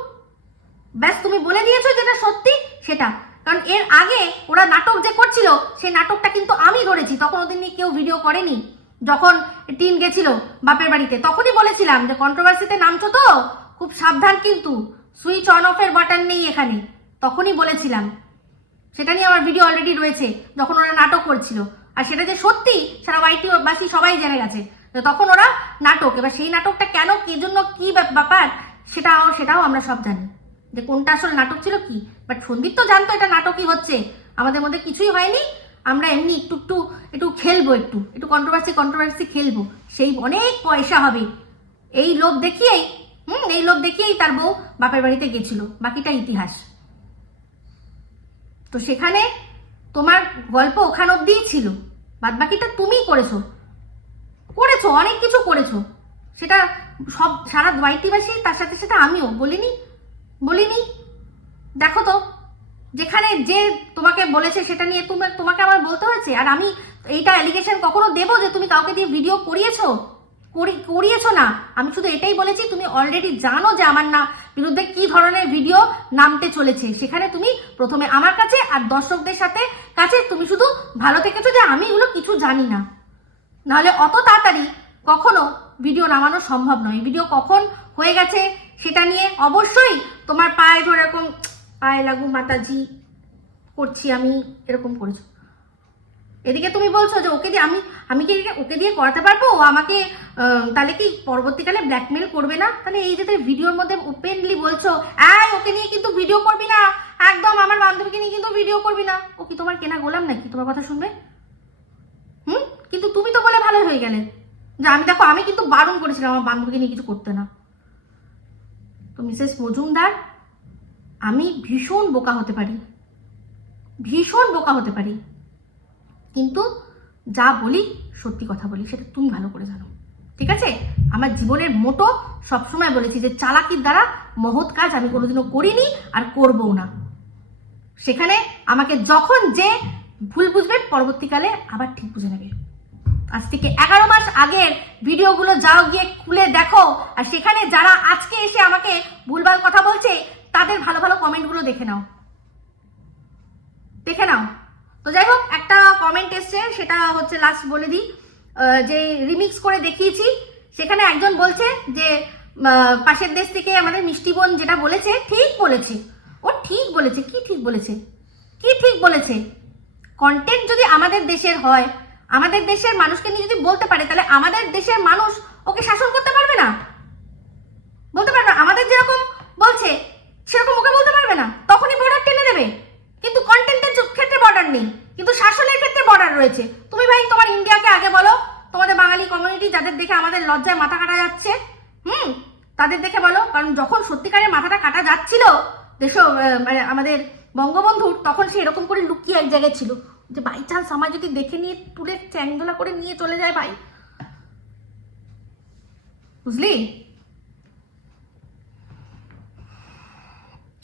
ব্যাস তুমি বলে দিয়েছো যেটা সত্যি সেটা। কারণ এর আগে ওরা নাটক যে করছিল সেই নাটকটা কিন্তু আমি ধরেছি, তখন ওদের নিয়ে কেউ ভিডিও করেনি। যখন টিন গেছিল বাপের বাড়িতে তখনই বলেছিলাম যে কন্ট্রোভার্সিতে নামছো তো খুব সাবধান, কিন্তু সুইচ অন অফের বাটন নেই এখানে, তখনই বলেছিলাম, সেটা নিয়ে আমার ভিডিও অলরেডি রয়েছে, যখন ওরা নাটক করছিল। আর সেটা যে সত্যি সারা ওয়াইটি বাসী সবাই জেনে গেছে তখন ওরা নাটক। এবার সেই নাটকটা কেন, কি জন্য, কি ব্যাপার, সেটাও আমরা সব জানি যে কোনটা আসলে নাটক ছিল কি। বাট সন্দীপ তো জানতো এটা নাটকই হচ্ছে, আমাদের মধ্যে কিছুই হয়নি, আমরা এমনি একটু খেলবো, একটু কন্ট্রোভার্সি খেলবো, সেই অনেক পয়সা হবে এই লোভ দেখিয়েই এই লোভ দেখিয়েই তার বউ বাপের বাড়িতে গেছিল, বাকিটা ইতিহাস। তো সেখানে তোমার গল্প ওখান অব্দিই ছিল, বাদ বাকিটা তুমিই করেছো, অনেক কিছু করেছো, সেটা সব সারা ওয়াইটিবাসী, তার সাথে সাথে আমিও বলিনি। দেখো তো, যেখানে যে তোমাকে বলেছে সেটা নিয়ে তোমাকে আমার বলতে হয়েছে। আর আমি এইটা অ্যালিগেশন কখনো দেবো যে তুমি কাউকে দিয়ে ভিডিও করিয়েছো না। আমি শুধু এটাই বলেছি তুমি অলরেডি জানো যে আমার বিরুদ্ধে কি ধরনের ভিডিও নামতে চলেছে। সেখানে তুমি প্রথমে আমার কাছে আর দর্শকদের কাছে তুমি শুধু ভালো থেকেছো যে আমি এগুলো কিছু জানি না, নাহলে অত তাড়াতাড়ি কখনো ভিডিও নামানো সম্ভব নয়। ভিডিও কখন হয়ে গেছে সেটা নিয়ে অবশ্যই তোমার পায়ে ধরে এরকম পায়ে লাগু মাতাজি করছি আমি, এরকম করেছো। এদিকে তুমি বলছো যে ওকে দিয়ে আমি কি ওকে দিয়ে করাতে পারবো, ও আমাকে তাহলে কি পরবর্তীকালে ব্ল্যাকমেল করবে না? তাহলে এই যে ভিডিওর মধ্যে ওপেনলি বলছো ওকে নিয়ে কিন্তু ভিডিও করবি না, একদম আমার বান্ধবীকে নিয়ে কিন্তু ভিডিও করবি না, ও কি তোমার কেনা গোলাম নাকি তোমার কথা শুনবে? কিন্তু তুমি তো বলে ভালো হয়ে গেলে যে আমি কিন্তু বারণ করেছিলাম আমার বান্ধবীকে নিয়ে কিছু করতে না। তো মিসেস মজুমদার, আমি ভীষণ বোকা হতে পারি, কিন্তু যা বলি সত্যি কথা বলি, সেটা তুমি ভালো করে জানো, ঠিক আছে? আমার জীবনের মোটো সবসময় বলেছি যে চালাকির দ্বারা মহৎ কাজ আমি কোনোদিনও করিনি আর করবও না। সেখানে আমাকে যখন যে ভুল বুঝবে পরবর্তীকালে আবার ঠিক বুঝে নেবে। আজ থেকে 11 মাস আগের ভিডিওগুলো যাও গিয়ে খুলে দেখো, আর সেখানে যারা আজকে এসে আমাকে ভুলভাল কথা বলছে তাদের ভালো ভালো কমেন্টগুলো দেখে নাও। তো যাই হোক, একটা কমেন্ট এসছে, সেটা হচ্ছে লাস্ট বলে দিই, যে রিমিক্স করে দেখিয়েছি, সেখানে একজন বলছে যে পাশের দেশ থেকে আমাদের মিষ্টি বোন যেটা বলেছে ঠিক বলেছে, ও ঠিক বলেছে। কি ঠিক বলেছে? কন্টেন্ট যদি আমাদের দেশের হয়, আমাদের দেশের মানুষকে নিয়ে যদি বলতে পারে, তাহলে আমাদের দেশের মানুষ ওকে শাসন করতে পারবে না? আমাদের যেরকম বলছে সেরকম ওকে বলতে পারবে না, তখনই বর্ডার টেনে দেবে। কিন্তু কন্টেন্টের ক্ষেত্রে বর্ডার নেই, কিন্তু শাসনের ক্ষেত্রে বর্ডার রয়েছে। তুমি ভাই তোমার ইন্ডিয়াকে আগে বলো, তোমাদের বাঙালি কমিউনিটি যাদের দেখে আমাদের লজ্জায় মাথা কাটা যাচ্ছে, তাদের দেখে বলো। কারণ যখন সত্যিকারের মাথাটা কাটা যাচ্ছিল মানে আমাদের বঙ্গবন্ধুর, তখন সে এরকম করে লুকিয়ে এক জায়গায় ছিল, যে বাই চান্স আমার যদি দেখে নিয়ে তুলে চ্যাংদোলা করে নিয়ে চলে যায় ভাই, বুঝলি?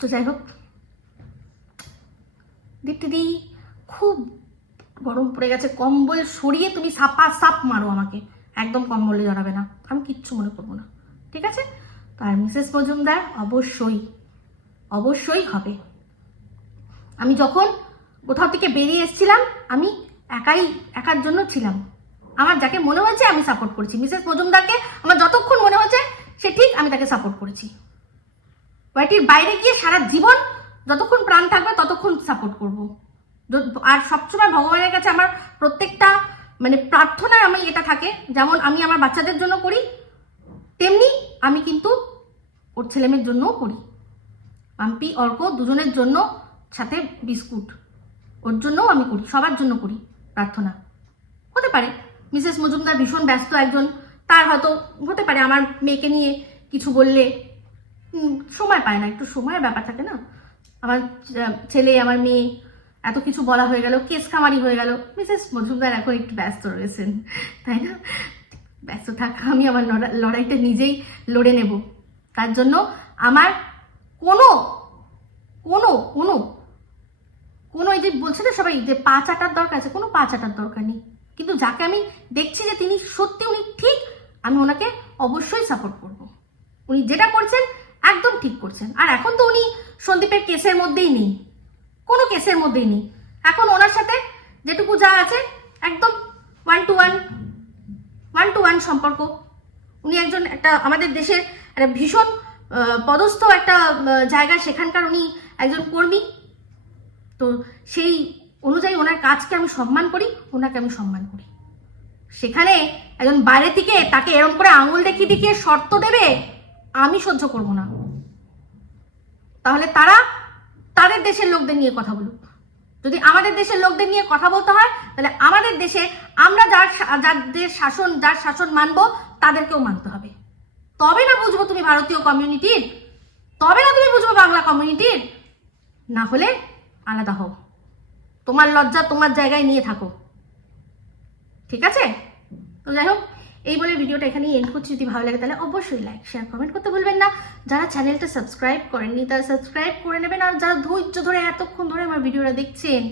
তো যাই হোক, দিদি খুব গরম পড়ে গেছে, কম্বল সরিয়ে তুমি সাপ মারো আমাকে, একদম কম্বলে জড়াবে না, আমি কিচ্ছু মনে করবো না, ঠিক আছে? আর মিসেস মজুমদার অবশ্যই হবে। আমি যখন কোথাও থেকে বেরিয়ে এসেছিলাম, আমি একার জন্য ছিলাম, আমার যাকে মনে হয়েছে আমি সাপোর্ট করেছি। মিসেস মজুমদারকে আমার যতক্ষণ মনে হয়েছে সে ঠিক, আমি তাকে সাপোর্ট করেছি। ওয়াইটির বাইরে গিয়ে সারা জীবন যতক্ষণ প্রাণ থাকবে ততক্ষণ সাপোর্ট করব। আর সবসময় ভগবানের কাছে আমার প্রত্যেকটা মানে প্রার্থনায় আমি এটা থাকে, যেমন আমি আমার বাচ্চাদের জন্য করি, তেমনি আমি কিন্তু ওর ছেলেমেয়ের জন্যও করি। মাম্পি অর্ক দুজনের জন্য, সাথে বিস্কুট, ওর জন্যও আমি করি, সবার জন্য করি প্রার্থনা। হতে পারে মিসেস মজুমদার ভীষণ ব্যস্ত একজন, তার হয়তো হতে পারে আমার মেয়েকে নিয়ে কিছু বললে সময় পায় না, একটু সময়ের ব্যাপার থাকে না। আমার ছেলে, আমার মেয়ে, এত কিছু বলা হয়ে গেল, কেস খামারি হয়ে গেল, মিসেস মজুমদার এখন একটু ব্যস্ত রয়েছেন, তাই না? ব্যস্ত থাকা, আমি আমার লড়াইটা নিজেই লড়ে নেব। তার জন্য আমার কোনো কোনো কোনো কোনো এই যে বলছে না সবাই যে পা চাটার দরকার আছে, কোনো পা চাটার দরকার নেই। কিন্তু যাকে আমি দেখছি যে তিনি সত্যি উনি ঠিক, আমি ওনাকে অবশ্যই সাপোর্ট করব। উনি যেটা করছেন একদম ঠিক করছেন। আর এখন তো উনি সন্দীপের কেসের মধ্যেই নেই, কোনো কেসের মধ্যেই নেই। এখন ওনার সাথে যেটুকু যা আছে একদম ওয়ান টু ওয়ান সম্পর্ক। উনি একজন একটা আমাদের দেশের একটা ভীষণ পদস্থ একটা জায়গা, সেখানকার উনি একজন কর্মী, তো সেই অনুযায়ী ওনার কাজকে আমি সম্মান করি, ওনাকে আমি সম্মান করি। সেখানে একজন বাইরে থেকে তাকে এরকম করে আঙুল দেখিয়ে দেখিয়ে শর্ত দেবে, আমি সহ্য করব না। তাহলে তারা তাদের দেশের লোকদের নিয়ে কথা বলুক। যদি আমাদের দেশের লোকদের নিয়ে কথা বলতে হয়, তাহলে আমাদের দেশে আমরা যার শাসন মানবো তাদেরকেও মানতে হবে। তবে না বুঝবো তুমি ভারতীয় কমিউনিটির, তবে না তুমি বুঝবো বাংলা কমিউনিটির। না হলে আলাদা হও, তোমার লজ্জা তোমার জায়গায় নিয়ে থাকো, ঠিক আছে? তো যাই হোক, এই বলে ভিডিওটা এখানেই এন্ড করছি। যদি ভালো লাগে তাহলে অবশ্যই লাইক শেয়ার কমেন্ট করতে ভুলবেন না। যারা চ্যানেলটা সাবস্ক্রাইব করেননি তারা সাবস্ক্রাইব করে নেবেন। আর যারা ধৈর্য ধরে এতক্ষণ ধরে আমার ভিডিওটা দেখছেন,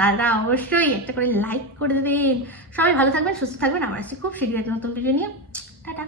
তারা অবশ্যই একটা করে লাইক করে দেবেন। সবাই ভালো থাকবেন, সুস্থ থাকবেন। আবার আসছি খুব শীঘ্রই একটা নতুন ভিডিও নিয়ে। টাটা।